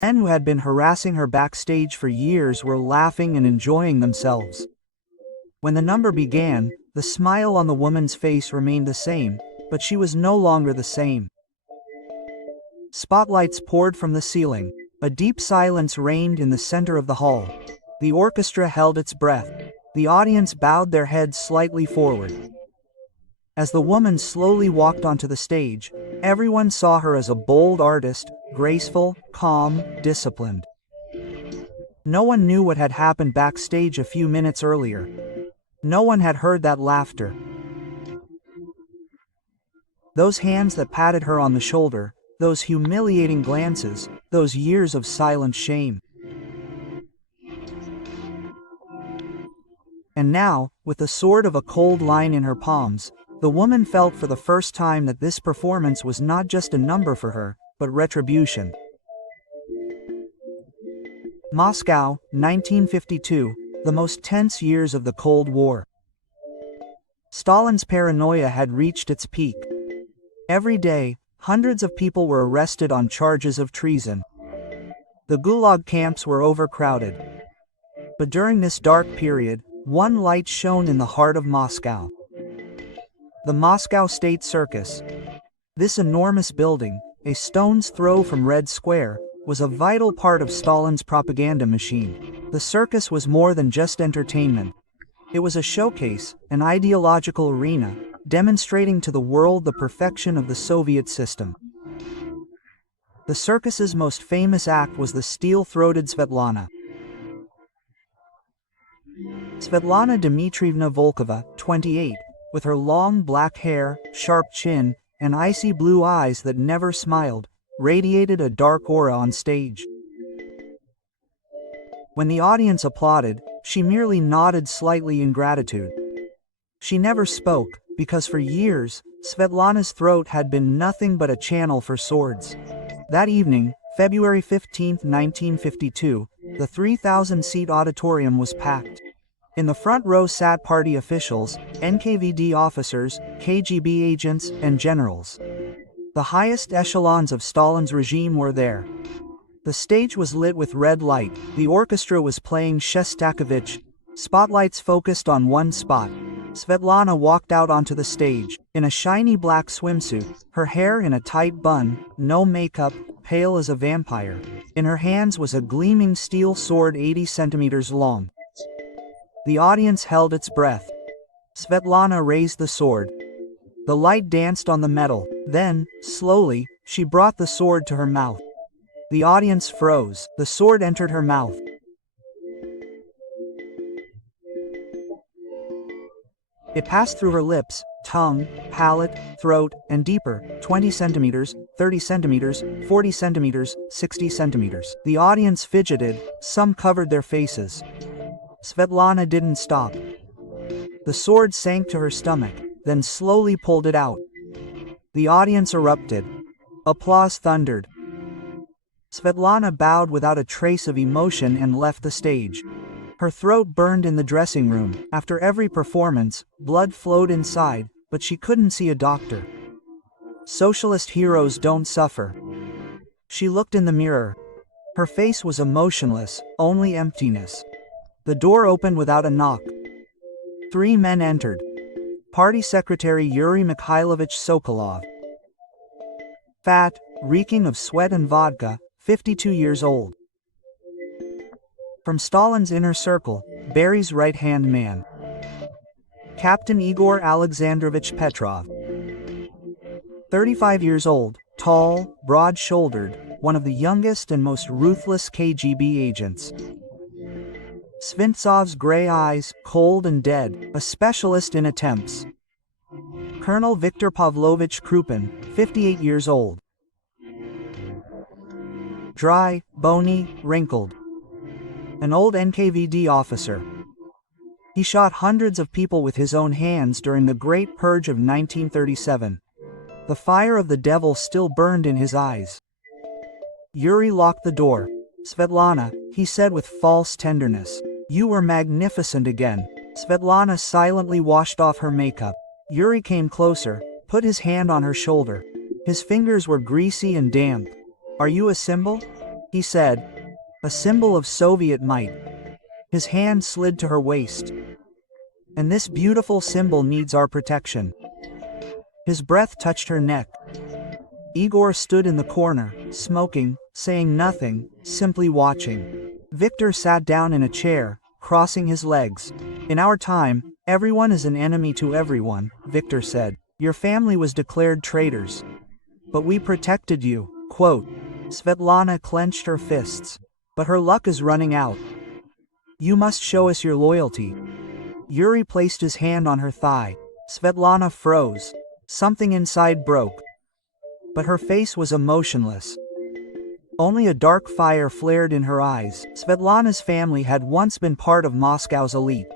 Men who had been harassing her backstage for years were laughing and enjoying themselves. When the number began, the smile on the woman's face remained the same, but she was no longer the same. Spotlights poured from the ceiling. A deep silence reigned in the center of the hall. The orchestra held its breath. The audience bowed their heads slightly forward. As the woman slowly walked onto the stage, everyone saw her as a bold artist, graceful, calm, disciplined. No one knew what had happened backstage a few minutes earlier. No one had heard that laughter. Those hands that patted her on the shoulder, those humiliating glances, those years of silent shame. And now, with the sword of a cold line in her palms, the woman felt for the first time that this performance was not just a number for her, but retribution. Moscow, 1952, the most tense years of the Cold War. Stalin's paranoia had reached its peak. Every day, hundreds of people were arrested on charges of treason. The Gulag camps were overcrowded. But during this dark period, one light shone in the heart of Moscow. The Moscow State Circus. This enormous building, a stone's throw from Red Square, was a vital part of Stalin's propaganda machine. The circus was more than just entertainment. It was a showcase, an ideological arena, demonstrating to the world the perfection of the Soviet system. The circus's most famous act was the steel-throated Svetlana. Svetlana Dmitrievna Volkova, 28, with her long black hair, sharp chin, and icy blue eyes that never smiled, radiated a dark aura on stage. When the audience applauded, she merely nodded slightly in gratitude. She never spoke, because for years, Svetlana's throat had been nothing but a channel for swords. That evening, February 15, 1952, the 3,000-seat auditorium was packed. In the front row sat party officials, NKVD officers, KGB agents, and generals. The highest echelons of Stalin's regime were there. The stage was lit with red light, the orchestra was playing Shostakovich, spotlights focused on one spot. Svetlana walked out onto the stage, in a shiny black swimsuit, her hair in a tight bun, no makeup, pale as a vampire. In her hands was a gleaming steel sword 80 centimeters long. The audience held its breath. Svetlana raised the sword. The light danced on the metal. Then, slowly, she brought the sword to her mouth. The audience froze. The sword entered her mouth. It passed through her lips, tongue, palate, throat, and deeper, 20 centimeters, 30 centimeters, 40 centimeters, 60 centimeters. The audience fidgeted, some covered their faces. Svetlana didn't stop. The sword sank to her stomach, then slowly pulled it out. The audience erupted. Applause thundered. Svetlana bowed without a trace of emotion and left the stage. Her throat burned in the dressing room. After every performance, blood flowed inside, but she couldn't see a doctor. Socialist heroes don't suffer. She looked in the mirror. Her face was emotionless, only emptiness. The door opened without a knock. 3 men entered. Party Secretary Yuri Mikhailovich Sokolov. Fat, reeking of sweat and vodka, 52 years old. From Stalin's inner circle, Bery's right-hand man. Captain Igor Alexandrovich Petrov. 35 years old, tall, broad-shouldered, one of the youngest and most ruthless KGB agents. Svintsov's gray eyes, cold and dead, a specialist in attempts. Colonel Viktor Pavlovich Krupin, 58 years old. Dry, bony, wrinkled. An old NKVD officer. He shot hundreds of people with his own hands during the Great Purge of 1937. The fire of the devil still burned in his eyes. Yuri locked the door. Svetlana, he said with false tenderness. You were magnificent again. Svetlana silently washed off her makeup. Yuri came closer, put his hand on her shoulder. His fingers were greasy and damp. Are you a symbol? he said, a symbol of Soviet might. His hand slid to her waist. And this beautiful symbol needs our protection. His breath touched her neck. Igor stood in the corner, smoking, saying nothing, simply watching. Victor sat down in a chair, crossing his legs. In our time, everyone is an enemy to everyone, Victor said. Your family was declared traitors. But we protected you. Quote. Svetlana clenched her fists. But her luck is running out. You must show us your loyalty. Yuri placed his hand on her thigh. Svetlana froze. Something inside broke. But her face was emotionless. Only a dark fire flared in her eyes. Svetlana's family had once been part of Moscow's elite.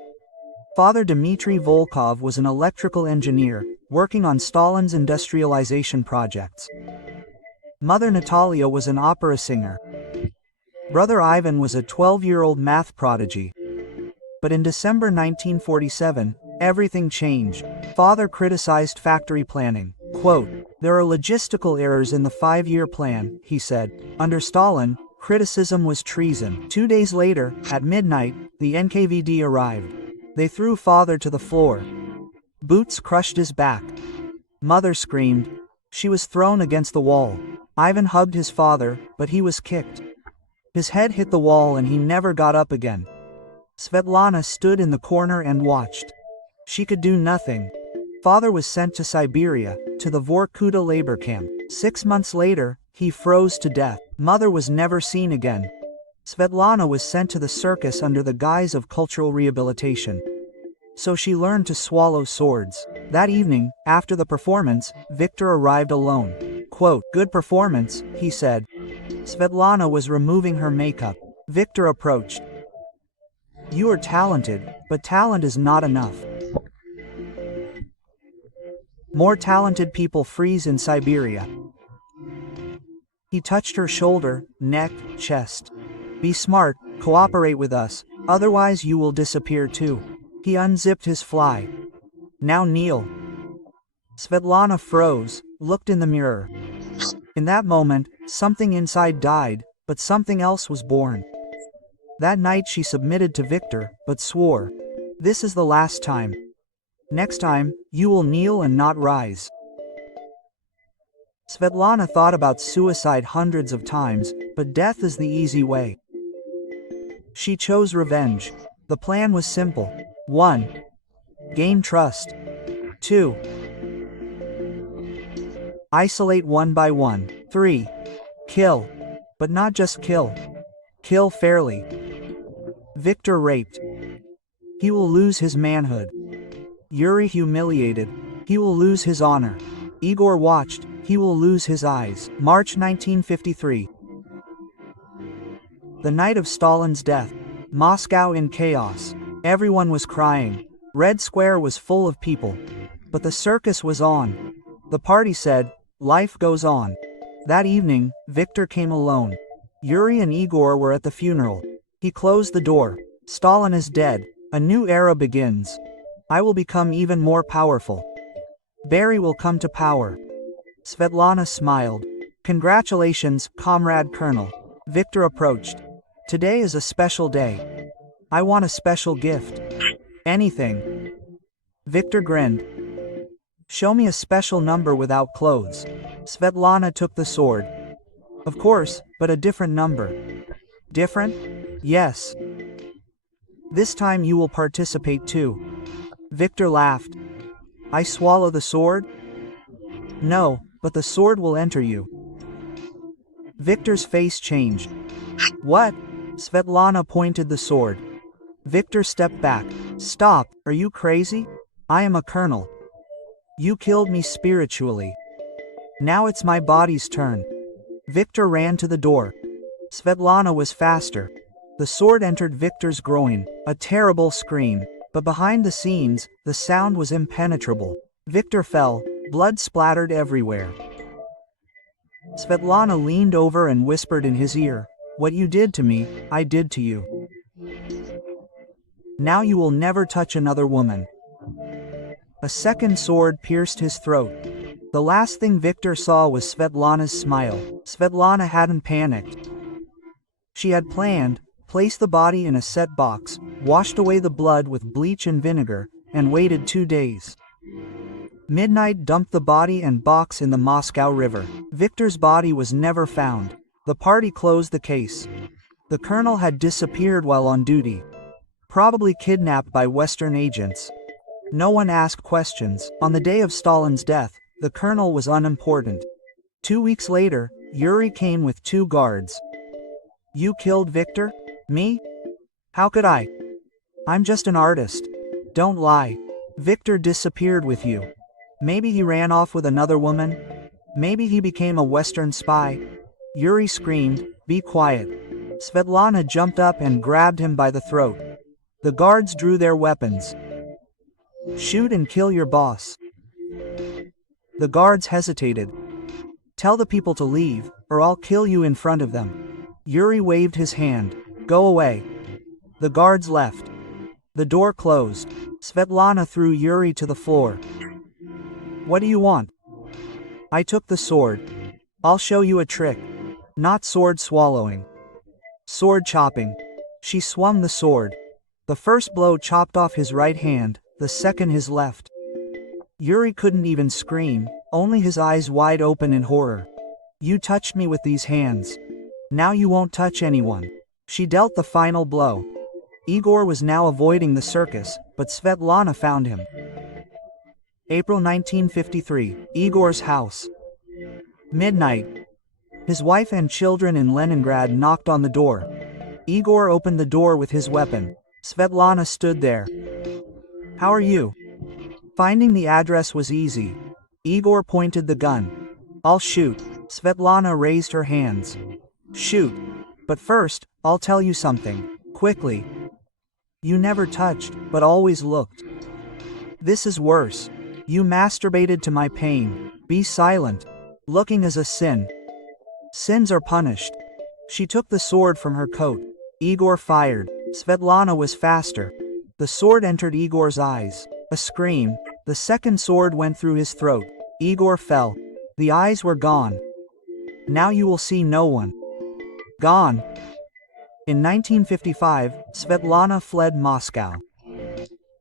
Father Dmitry Volkov was an electrical engineer, working on Stalin's industrialization projects. Mother Natalia was an opera singer. Brother Ivan was a 12-year-old math prodigy. But in December 1947, everything changed. Father criticized factory planning. Quote, there are logistical errors in the 5-year plan, he said. Under Stalin, criticism was treason. 2 days later, at midnight, the NKVD arrived. They threw Father to the floor. Boots crushed his back. Mother screamed. She was thrown against the wall. Ivan hugged his father, but he was kicked. His head hit the wall and he never got up again. Svetlana stood in the corner and watched. She could do nothing. Father was sent to Siberia, to the Vorkuta labor camp. 6 months later, he froze to death. Mother was never seen again. Svetlana was sent to the circus under the guise of cultural rehabilitation. So she learned to swallow swords. That evening, after the performance, Victor arrived alone. Quote, good performance, he said. Svetlana was removing her makeup. Victor approached. You are talented, but talent is not enough. More talented people freeze in Siberia. He touched her shoulder, neck, chest. Be smart, cooperate with us, otherwise you will disappear too. He unzipped his fly. Now kneel. Svetlana froze, looked in the mirror. In that moment, something inside died, but something else was born. That night she submitted to Victor, but swore. This is the last time. Next time, you will kneel and not rise. Svetlana thought about suicide hundreds of times, but death is the easy way. She chose revenge. The plan was simple. 1. Gain trust. 2. Isolate one by one. 3. Kill. But not just kill. Kill fairly. Victor raped. He will lose his manhood. Yuri humiliated. He will lose his honor. Igor watched. He will lose his eyes. March 1953. The night of Stalin's death. Moscow in chaos. Everyone was crying. Red Square was full of people. But the circus was on. The party said, life goes on. That evening, Victor came alone. Yuri and Igor were at the funeral. He closed the door. Stalin is dead. A new era begins. I will become even more powerful. Barry will come to power. Svetlana smiled. Congratulations, Comrade Colonel. Victor approached. Today is a special day. I want a special gift. Anything. Victor grinned. Show me a special number without clothes. Svetlana took the sword. Of course, but a different number. Different? Yes. This time you will participate too. Victor laughed. I swallow the sword? No, but the sword will enter you. Victor's face changed. What? Svetlana pointed the sword. Victor stepped back. Stop, are you crazy? I am a colonel. You killed me spiritually. Now it's my body's turn. Victor ran to the door. Svetlana was faster. The sword entered Victor's groin. A terrible scream. But behind the scenes, the sound was impenetrable. Victor fell. Blood splattered everywhere. Svetlana leaned over and whispered in his ear, what you did to me, I did to you. Now you will never touch another woman. A second sword pierced his throat. The last thing Victor saw was Svetlana's smile. Svetlana hadn't panicked. She had planned, placed the body in a set box, washed away the blood with bleach and vinegar, and waited 2 days. Midnight dumped the body and box in the Moscow River. Victor's body was never found. The party closed the case. The colonel had disappeared while on duty. Probably kidnapped by Western agents. No one asked questions. On the day of Stalin's death, the colonel was unimportant. 2 weeks later, Yuri came with 2 guards. "You killed Victor? Me? How could I? I'm just an artist. Don't lie. Victor disappeared with you. Maybe he ran off with another woman? Maybe he became a Western spy?" Yuri screamed, "Be quiet." Svetlana jumped up and grabbed him by the throat. The guards drew their weapons. "Shoot and kill your boss." The guards hesitated. "Tell the people to leave, or I'll kill you in front of them." Yuri waved his hand. "Go away." The guards left. The door closed. Svetlana threw Yuri to the floor. "What do you want?" "I took the sword. I'll show you a trick. Not sword swallowing. Sword chopping." She swung the sword. The first blow chopped off his right hand, the second his left. Yuri couldn't even scream, only his eyes wide open in horror. "You touched me with these hands. Now you won't touch anyone." She dealt the final blow. Igor was now avoiding the circus, but Svetlana found him. April 1953, Igor's house. Midnight. His wife and children in Leningrad knocked on the door. Igor opened the door with his weapon. Svetlana stood there. "How are you?" Finding the address was easy. Igor pointed the gun. "I'll shoot." Svetlana raised her hands. "Shoot. But first, I'll tell you something. Quickly. You never touched, but always looked. This is worse. You masturbated to my pain. Be silent. Looking is a sin. Sins are punished." She took the sword from her coat. Igor fired. Svetlana was faster. The sword entered Igor's eyes. A scream. The second sword went through his throat. Igor fell. The eyes were gone. "Now you will see no one." Gone. In 1955, Svetlana fled Moscow.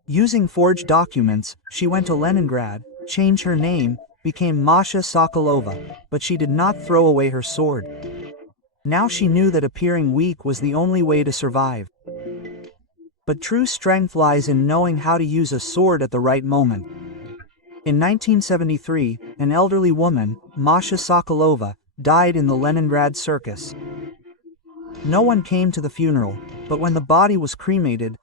Using forged documents, she went to Leningrad, changed her name, became Masha Sokolova, but she did not throw away her sword. Now she knew that appearing weak was the only way to survive. But true strength lies in knowing how to use a sword at the right moment. In 1973, an elderly woman, Masha Sokolova, died in the Leningrad Circus. No one came to the funeral, but when the body was cremated,